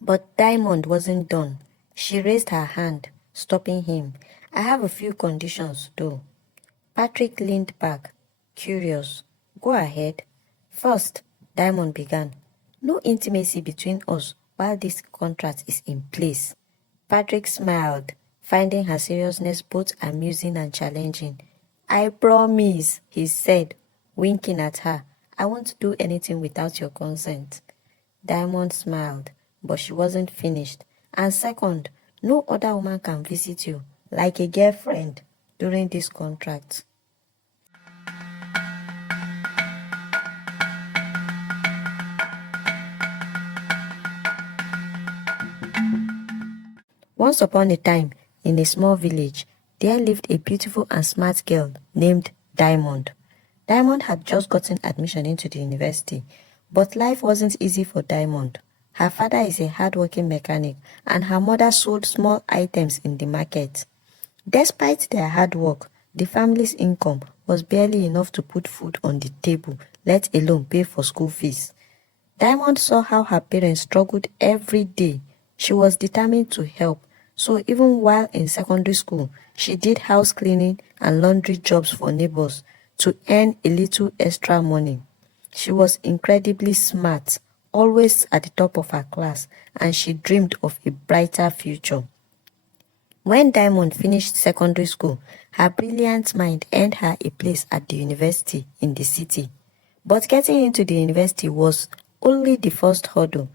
But Diamond wasn't done. She raised her hand, stopping him. I have a few conditions, though. Patrick leaned back, curious. Go ahead. First, Diamond began. No intimacy between us while this contract is in place. Patrick smiled, finding her seriousness both amusing and challenging. I promise, he said, winking at her. I won't do anything without your consent. Diamond smiled, but she wasn't finished. And second, no other woman can visit you, like a girlfriend, during this contract. Once upon a time, in a small village, there lived a beautiful and smart girl named Diamond. Diamond had just gotten admission into the university, but life wasn't easy for Diamond. Her father is a hardworking mechanic, and her mother sold small items in the market. Despite their hard work, the family's income was barely enough to put food on the table, let alone pay for school fees. Diamond saw how her parents struggled every day. She was determined to help, so even while in secondary school, she did house cleaning and laundry jobs for neighbors to earn a little extra money. She was incredibly smart, always at the top of her class, and she dreamed of a brighter future. When Diamond finished secondary school, her brilliant mind earned her a place at the university in the city. But getting into the university was only the first hurdle.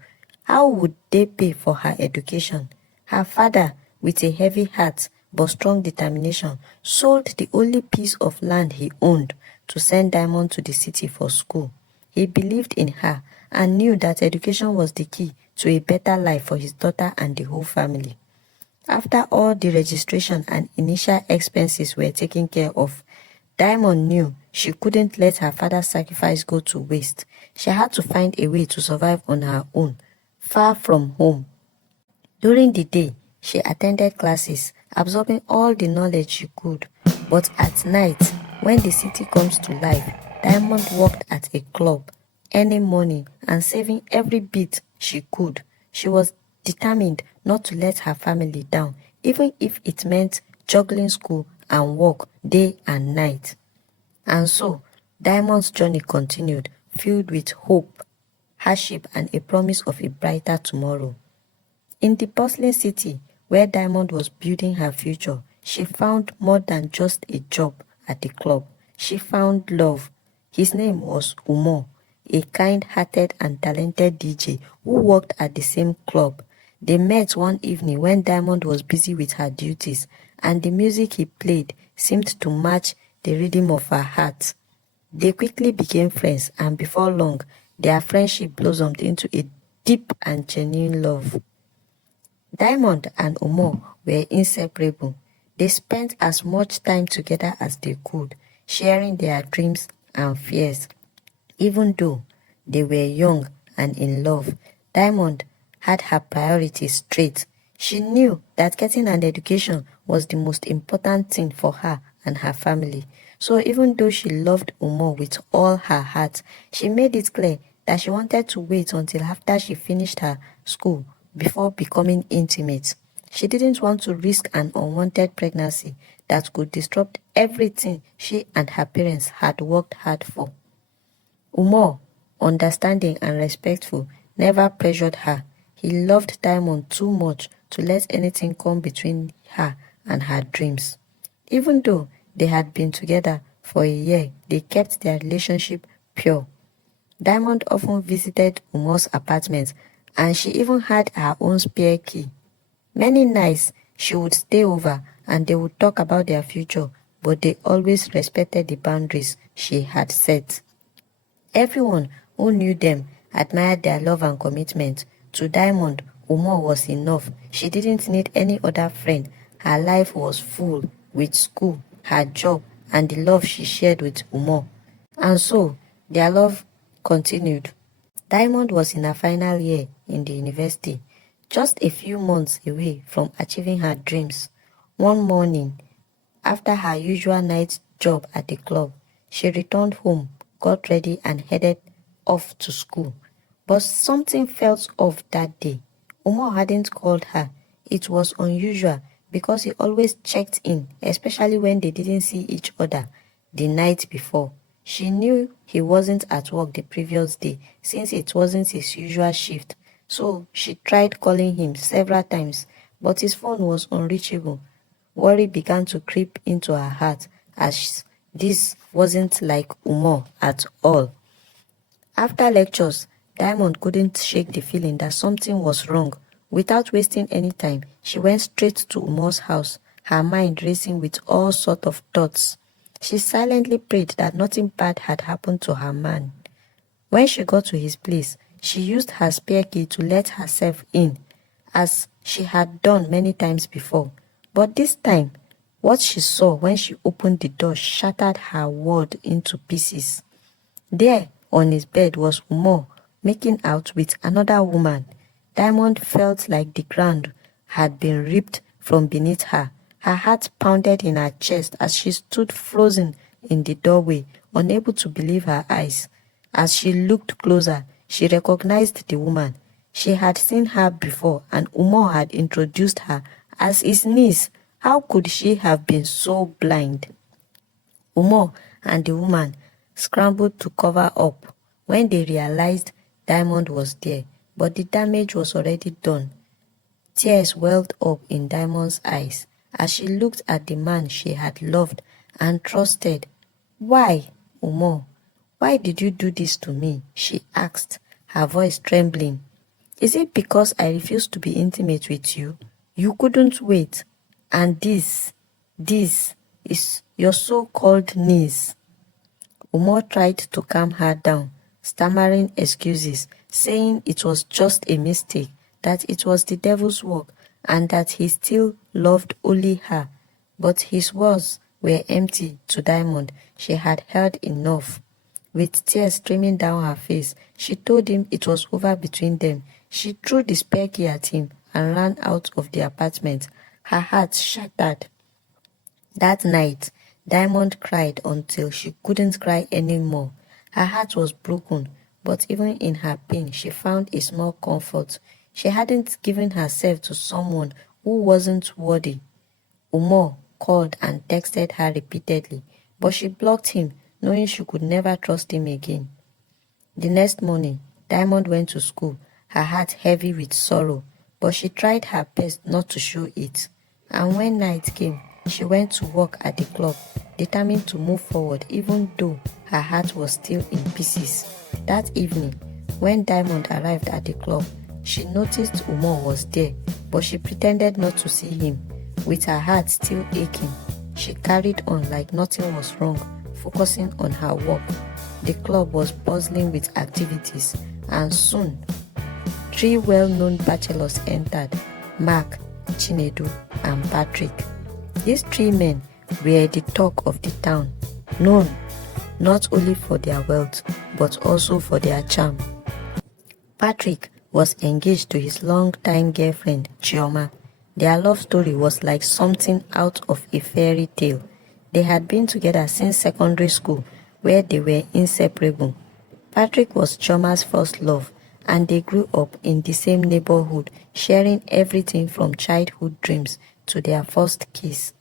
How would they pay for her education? Her father, with a heavy heart but strong determination, sold the only piece of land he owned to send Diamond to the city for school. He believed in her and knew that education was the key to a better life for his daughter and the whole family. After all the registration and initial expenses were taken care of, Diamond knew she couldn't let her father's sacrifice go to waste. She had to find a way to survive on her own, far from home. During the day, she attended classes, absorbing all the knowledge she could. But at night, when the city comes to life, Diamond worked at a club, earning money and saving every bit she could. She was determined not to let her family down, even if it meant juggling school and work day and night. And so, Diamond's journey continued, filled with hope, hardship, and a promise of a brighter tomorrow. In the bustling city where Diamond was building her future, she found more than just a job at the club. She found love. His name was Umar, a kind-hearted and talented DJ who worked at the same club. They met one evening when Diamond was busy with her duties, and the music he played seemed to match the rhythm of her heart. They quickly became friends, and before long, their friendship blossomed into a deep and genuine love. Diamond and Umar were inseparable. They spent as much time together as they could, sharing their dreams and fears. Even though they were young and in love, Diamond had her priorities straight. She knew that getting an education was the most important thing for her and her family. So even though she loved Umar with all her heart, she made it clear that she wanted to wait until after she finished her school before becoming intimate. She didn't want to risk an unwanted pregnancy that could disrupt everything she and her parents had worked hard for. Umar, understanding and respectful, never pressured her. He loved Diamond too much to let anything come between her and her dreams. Even though they had been together for a year, they kept their relationship pure. Diamond often visited Umar's apartment, and she even had her own spare key. Many nights she would stay over and they would talk about their future, but they always respected the boundaries she had set. Everyone who knew them admired their love and commitment. To Diamond, Umar was enough. She didn't need any other friend. Her life was full with school, her job, and the love she shared with Umar. And so, their love continued. Diamond was in her final year in the university, just a few months away from achieving her dreams. One morning, after her usual night job at the club, she returned home, got ready and headed off to school. But something felt off that day. Umar hadn't called her. It was unusual because he always checked in, especially when they didn't see each other the night before. She knew he wasn't at work the previous day since it wasn't his usual shift, so she tried calling him several times, but his phone was unreachable. Worry began to creep into her heart as this wasn't like Umar at all. After lectures, Diamond couldn't shake the feeling that something was wrong. Without wasting any time, she went straight to Umar's house, her mind racing with all sorts of thoughts. She silently prayed that nothing bad had happened to her man. When she got to his place, she used her spare key to let herself in, as she had done many times before. But this time, what she saw when she opened the door shattered her world into pieces. There, on his bed, was Umar, making out with another woman. Diamond felt like the ground had been ripped from beneath her. Her heart pounded in her chest as she stood frozen in the doorway, unable to believe her eyes. As she looked closer, she recognized the woman. She had seen her before, and Umar had introduced her as his niece. How could she have been so blind? Umar and the woman scrambled to cover up when they realized Diamond was there, but the damage was already done. Tears welled up in Diamond's eyes as she looked at the man she had loved and trusted. "Why, Umar? Why did you do this to me?" she asked, her voice trembling. "Is it because I refused to be intimate with you? You couldn't wait. And this is your so-called niece." Umar tried to calm her down, stammering excuses, saying it was just a mistake, that it was the devil's work, and that he still loved only her. But his words were empty to Diamond. She had heard enough. With tears streaming down her face, she told him it was over between them. She threw the spare key at him and ran out of the apartment, her heart shattered. That night, Diamond cried until she couldn't cry anymore. Her heart was broken, but even in her pain, she found a small comfort. She hadn't given herself to someone who wasn't worthy. Umar called and texted her repeatedly, but she blocked him, knowing she could never trust him again. The next morning, Diamond went to school, her heart heavy with sorrow, but she tried her best not to show it. And when night came, she went to work at the club, determined to move forward even though her heart was still in pieces. That evening, when Diamond arrived at the club, she noticed Umar was there, but she pretended not to see him. With her heart still aching, she carried on like nothing was wrong, focusing on her work. The club was buzzing with activities, and soon, 3 well-known bachelors entered: Mark, Chinedu, and Patrick. These 3 men were the talk of the town, known not only for their wealth, but also for their charm. Patrick was engaged to his long-time girlfriend, Chioma. Their love story was like something out of a fairy tale. They had been together since secondary school, where they were inseparable. Patrick was Chioma's first love, and they grew up in the same neighborhood, sharing everything from childhood dreams to their first kiss.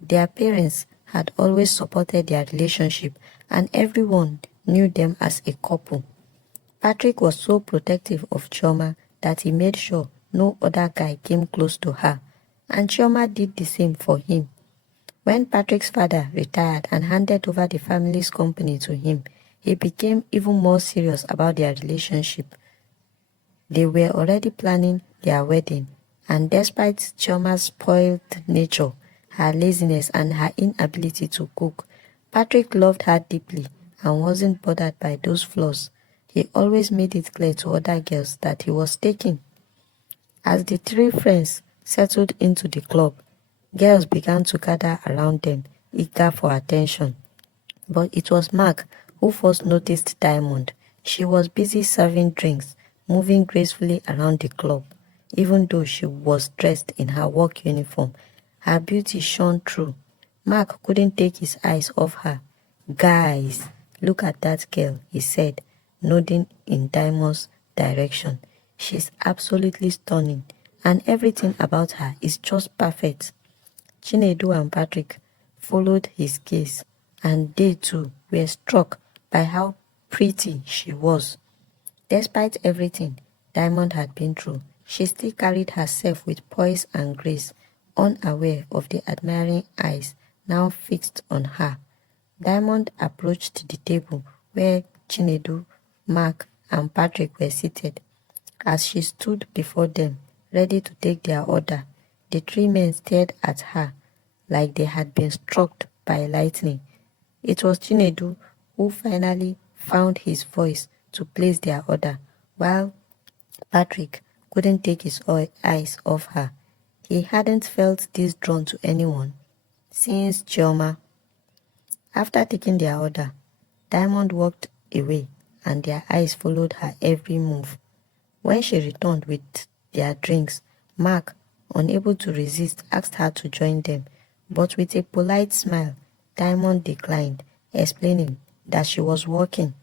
Their parents had always supported their relationship, and everyone knew them as a couple. Patrick was so protective of Chioma that he made sure no other guy came close to her, and Chioma did the same for him. When Patrick's father retired and handed over the family's company to him, he became even more serious about their relationship. They were already planning their wedding, and despite Chioma's spoiled nature, her laziness, and her inability to cook, Patrick loved her deeply and wasn't bothered by those flaws. He always made it clear to other girls that he was taken. As the 3 friends settled into the club, girls began to gather around them, eager for attention. But it was Mark who first noticed Diamond. She was busy serving drinks, moving gracefully around the club. Even though she was dressed in her work uniform, her beauty shone through. Mark couldn't take his eyes off her. "Guys, look at that girl," he said, nodding in Diamond's direction. She's absolutely stunning, and everything about her is just perfect. Chinedu and Patrick followed his gaze, and they too were struck by how pretty she was. Despite everything Diamond had been through, she still carried herself with poise and grace, unaware of the admiring eyes now fixed on her. Diamond approached the table where Chinedu, Mark, and Patrick were seated. As she stood before them, ready to take their order, the three men stared at her like they had been struck by lightning. It was Chinedu who finally found his voice to place their order, while Patrick couldn't take his eyes off her. He hadn't felt this drawn to anyone since Chioma. After taking their order, Diamond walked away and their eyes followed her every move. When she returned with their drinks, Mark, unable to resist, asked her to join them, but with a polite smile, Diamond declined, explaining that she was working.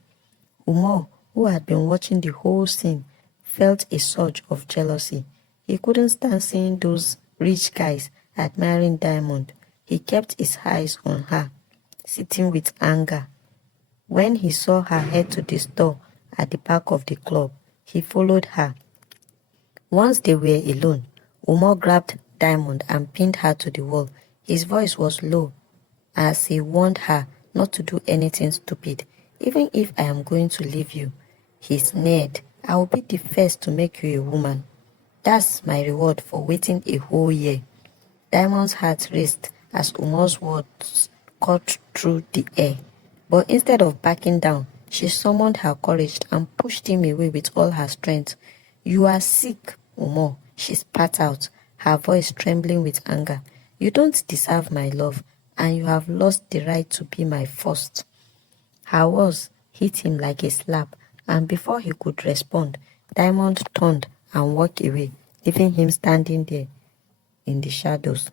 Umar, who had been watching the whole scene, felt a surge of jealousy. He couldn't stand seeing those rich guys admiring Diamond. He kept his eyes on her, sitting with anger. When he saw her head to the store at the back of the club, he followed her. Once they were alone, Umar grabbed Diamond and pinned her to the wall. His voice was low as he warned her not to do anything stupid. Even if I am going to leave you, he sneered, I will be the first to make you a woman. That's my reward for waiting a whole year. Diamond's heart raced as Umar's words cut through the air. But instead of backing down, she summoned her courage and pushed him away with all her strength. You are sick, Umar, she spat out, her voice trembling with anger. You don't deserve my love, and you have lost the right to be my first. Her words hit him like a slap, and before he could respond, Diamond turned and walked away, leaving him standing there in the shadows.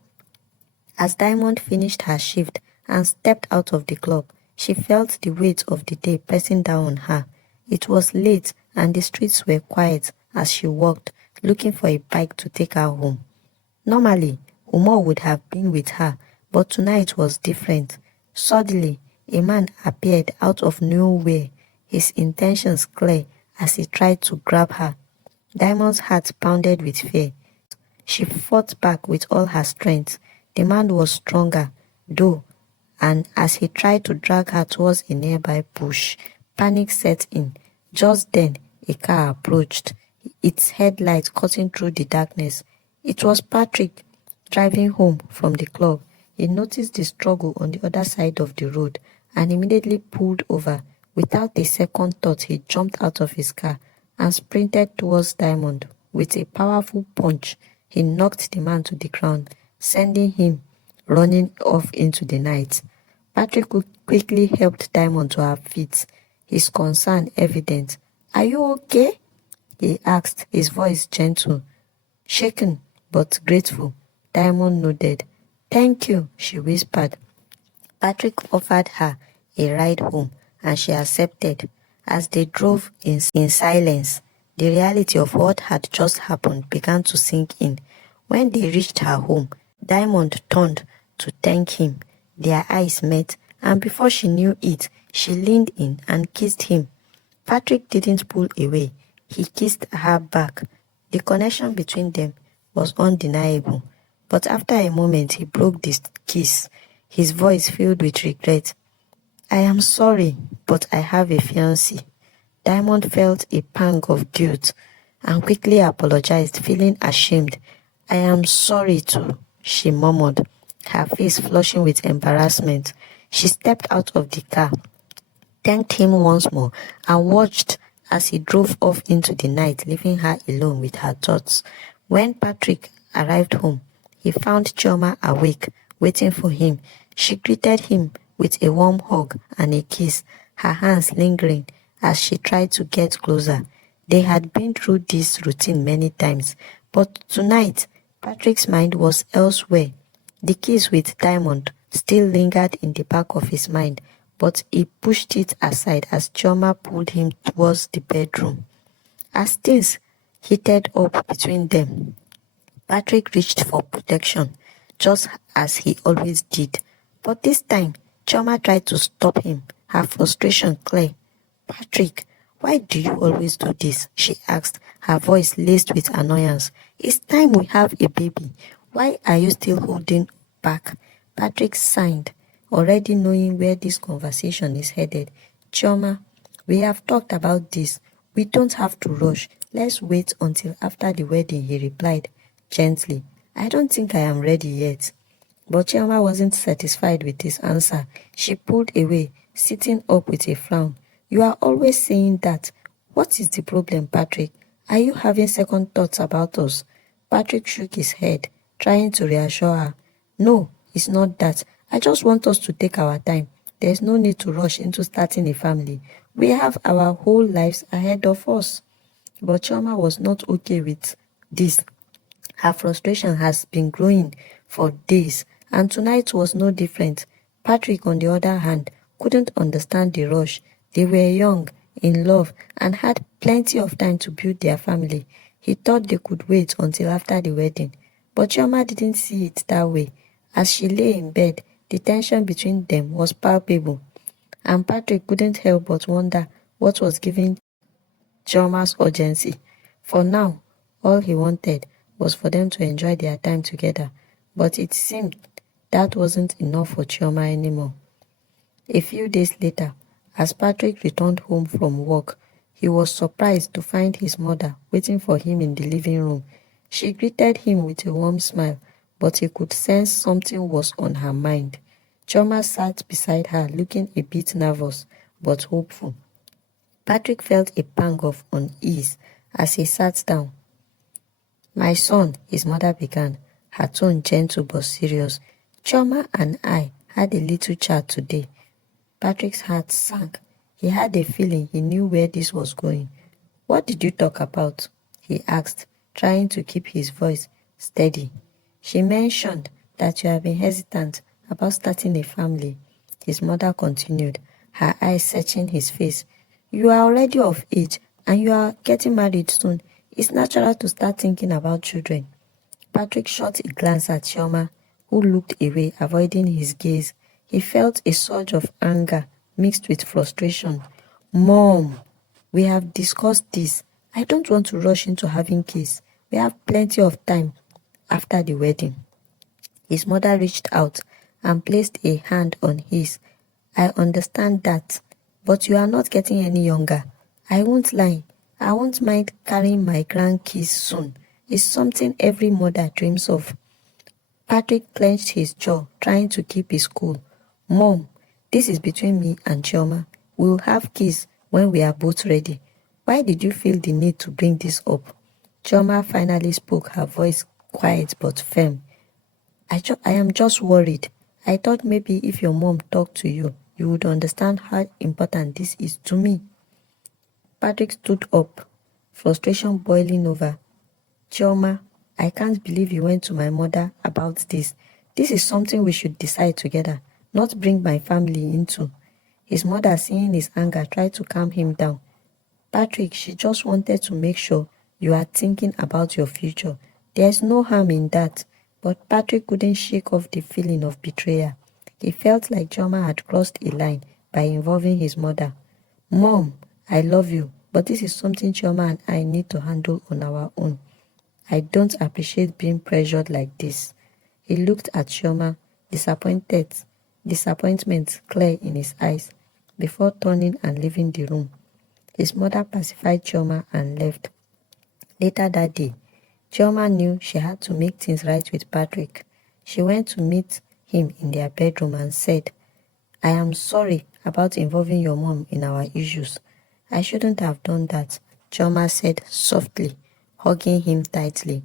As Diamond finished her shift and stepped out of the club, she felt the weight of the day pressing down on her. It was late and the streets were quiet as she walked, looking for a bike to take her home. Normally, Umar would have been with her, but tonight was different. Suddenly, a man appeared out of nowhere, his intentions clear as he tried to grab her. Diamond's heart pounded with fear. She fought back with all her strength. The man was stronger, though, and as he tried to drag her towards a nearby bush, panic set in. Just then, a car approached, its headlights cutting through the darkness. It was Patrick, driving home from the club. He noticed the struggle on the other side of the road and immediately pulled over. Without a second thought, he jumped out of his car and sprinted towards Diamond. With a powerful punch, he knocked the man to the ground, sending him running off into the night. Patrick quickly helped Diamond to her feet, his concern evident. Are you okay? He asked, his voice gentle. Shaken but grateful, Diamond nodded. Thank you, she whispered. Patrick offered her a ride home and she accepted. As they drove in silence, the reality of what had just happened began to sink in. When they reached her home, Diamond turned to thank him. Their eyes met, and before she knew it, she leaned in and kissed him. Patrick didn't pull away. He kissed her back. The connection between them was undeniable. But after a moment, he broke the kiss, his voice filled with regret. I am sorry, but I have a fiancé. Diamond felt a pang of guilt and quickly apologized, feeling ashamed. I am sorry too, she murmured, her face flushing with embarrassment. She stepped out of the car, thanked him once more, and watched as he drove off into the night, leaving her alone with her thoughts. When Patrick arrived home, he found Chioma awake, waiting for him. She greeted him with a warm hug and a kiss, her hands lingering as she tried to get closer. They had been through this routine many times, but tonight, Patrick's mind was elsewhere. The kiss with Diamond still lingered in the back of his mind, but he pushed it aside as Chioma pulled him towards the bedroom. As things heated up between them. Patrick reached for protection, just as he always did. But this time, Chioma tried to stop him, her frustration clear. "Patrick, why do you always do this?" she asked, her voice laced with annoyance. "It's time we have a baby. Why are you still holding back?" Patrick sighed, already knowing where this conversation is headed. "Chioma, we have talked about this. We don't have to rush. Let's wait until after the wedding," he replied gently. "I don't think I am ready yet." But Chioma wasn't satisfied with his answer. She pulled away, sitting up with a frown. "You are always saying that. What is the problem, Patrick? Are you having second thoughts about us?" Patrick shook his head, trying to reassure her. "No, it's not that. I just want us to take our time. There's no need to rush into starting a family. We have our whole lives ahead of us." But Chioma was not okay with this. Her frustration has been growing for days, and tonight was no different. Patrick, on the other hand, couldn't understand the rush. They were young, in love, and had plenty of time to build their family. He thought they could wait until after the wedding. But Chioma didn't see it that way. As she lay in bed, the tension between them was palpable, and Patrick couldn't help but wonder what was giving Chioma's urgency. For now, all he wanted was for them to enjoy their time together, but it seemed that wasn't enough for Chioma anymore. A few days later, as Patrick returned home from work, he was surprised to find his mother waiting for him in the living room. She greeted him with a warm smile, but he could sense something was on her mind. Chioma sat beside her, looking a bit nervous but hopeful. Patrick felt a pang of unease as he sat down. "My son," his mother began, her tone gentle but serious, "Chioma and I had a little chat today." Patrick's heart sank. He had a feeling he knew where this was going. "What did you talk about?" he asked, trying to keep his voice steady. "She mentioned that you have been hesitant about starting a family," his mother continued, her eyes searching his face. "You are already of age and you are getting married soon. It's natural to start thinking about children." Patrick shot a glance at Chioma, who looked away, avoiding his gaze. He felt a surge of anger mixed with frustration. "Mom, we have discussed this. I don't want to rush into having kids. We have plenty of time after the wedding." His mother reached out and placed a hand on his. "I understand that, but you are not getting any younger. I won't lie. I won't mind carrying my grandkids soon. It's something every mother dreams of." Patrick clenched his jaw, trying to keep his cool. "Mom, this is between me and Chioma. We'll have kids when we are both ready. Why did you feel the need to bring this up?" Chioma finally spoke, her voice quiet but firm. I am just worried. I thought maybe if your mom talked to you, you would understand how important this is to me." Patrick stood up, frustration boiling over. "Chioma, I can't believe you went to my mother about this. This is something we should decide together, not bring my family into." His mother, seeing his anger, tried to calm him down. "Patrick, she just wanted to make sure you are thinking about your future. There's no harm in that." But Patrick couldn't shake off the feeling of betrayal. He felt like Chioma had crossed a line by involving his mother. "Mom, I love you, but this is something Chioma and I need to handle on our own. I don't appreciate being pressured like this." He looked at Chioma, disappointment clear in his eyes, before turning and leaving the room. His mother pacified Chioma and left. Later that day, Chioma knew she had to make things right with Patrick. She went to meet him in their bedroom and said, "I am sorry about involving your mom in our issues. I shouldn't have done that," Chioma said softly, hugging him tightly.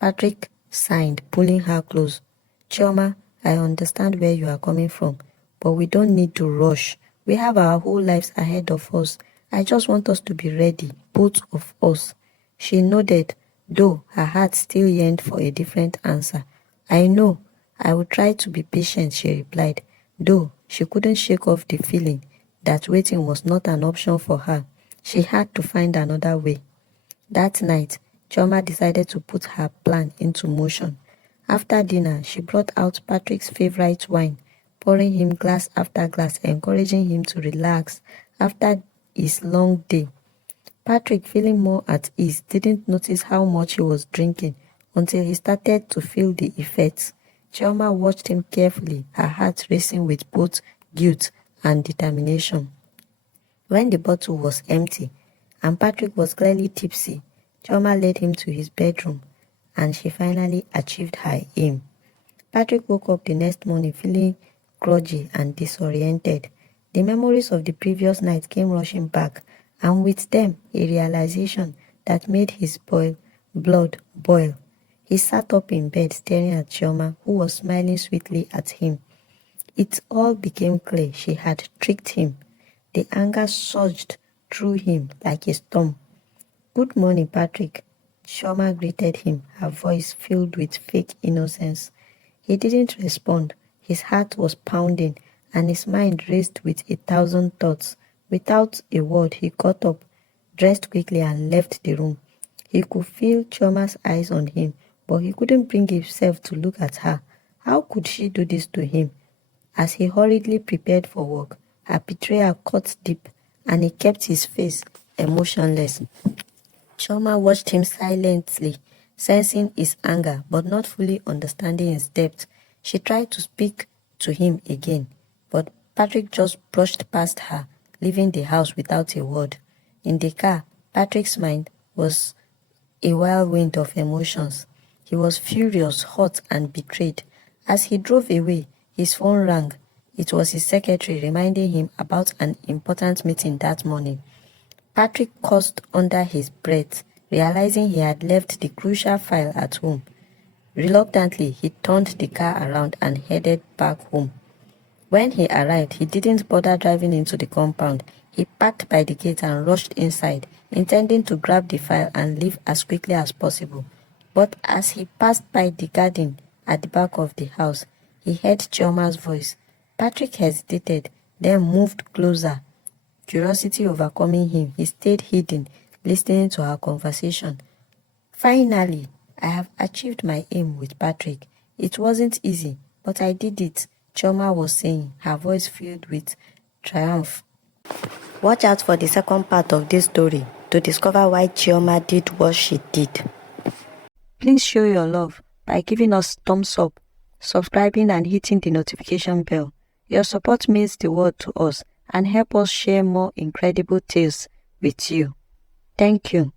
Patrick sighed, pulling her close. "Chioma, I understand where you are coming from, but we don't need to rush. We have our whole lives ahead of us. I just want us to be ready, both of us." She nodded, though her heart still yearned for a different answer. "I know. I will try to be patient," she replied, though she couldn't shake off the feeling that waiting was not an option for her. She had to find another way. That night, Chioma decided to put her plan into motion. After dinner, she brought out Patrick's favorite wine, pouring him glass after glass, encouraging him to relax after his long day. Patrick, feeling more at ease, didn't notice how much he was drinking until he started to feel the effects. Chioma watched him carefully, her heart racing with both guilt and determination. When the bottle was empty and Patrick was clearly tipsy, Chioma led him to his bedroom and she finally achieved her aim. Patrick woke up the next morning feeling groggy and disoriented. The memories of the previous night came rushing back, and with them a realization that made his blood boil. He sat up in bed staring at Chioma, who was smiling sweetly at him. It all became clear she had tricked him. The anger surged through him like a storm. "Good morning, Patrick." Chioma greeted him, her voice filled with fake innocence. He didn't respond. His heart was pounding and his mind raced with 1,000 thoughts. Without a word, he got up, dressed quickly and left the room. He could feel Chioma's eyes on him, but he couldn't bring himself to look at her. How could she do this to him? As he hurriedly prepared for work, her betrayal cut deep and he kept his face emotionless. Chioma watched him silently, sensing his anger but not fully understanding its depth. She tried to speak to him again, but Patrick just brushed past her, leaving the house without a word. In the car, Patrick's mind was a whirlwind of emotions. He was furious, hot, and betrayed. As he drove away, his phone rang. It was his secretary reminding him about an important meeting that morning. Patrick cursed under his breath, realizing he had left the crucial file at home. Reluctantly, he turned the car around and headed back home. When he arrived, he didn't bother driving into the compound. He parked by the gate and rushed inside, intending to grab the file and leave as quickly as possible. But as he passed by the garden at the back of the house, he heard Chioma's voice. Patrick hesitated, then moved closer. Curiosity overcoming him, he stayed hidden, listening to her conversation. "Finally, I have achieved my aim with Patrick. It wasn't easy, but I did it," Chioma was saying, her voice filled with triumph. Watch out for the second part of this story to discover why Chioma did what she did. Please show your love by giving us thumbs up, subscribing and hitting the notification bell. Your support means the world to us and help us share more incredible tales with you. Thank you.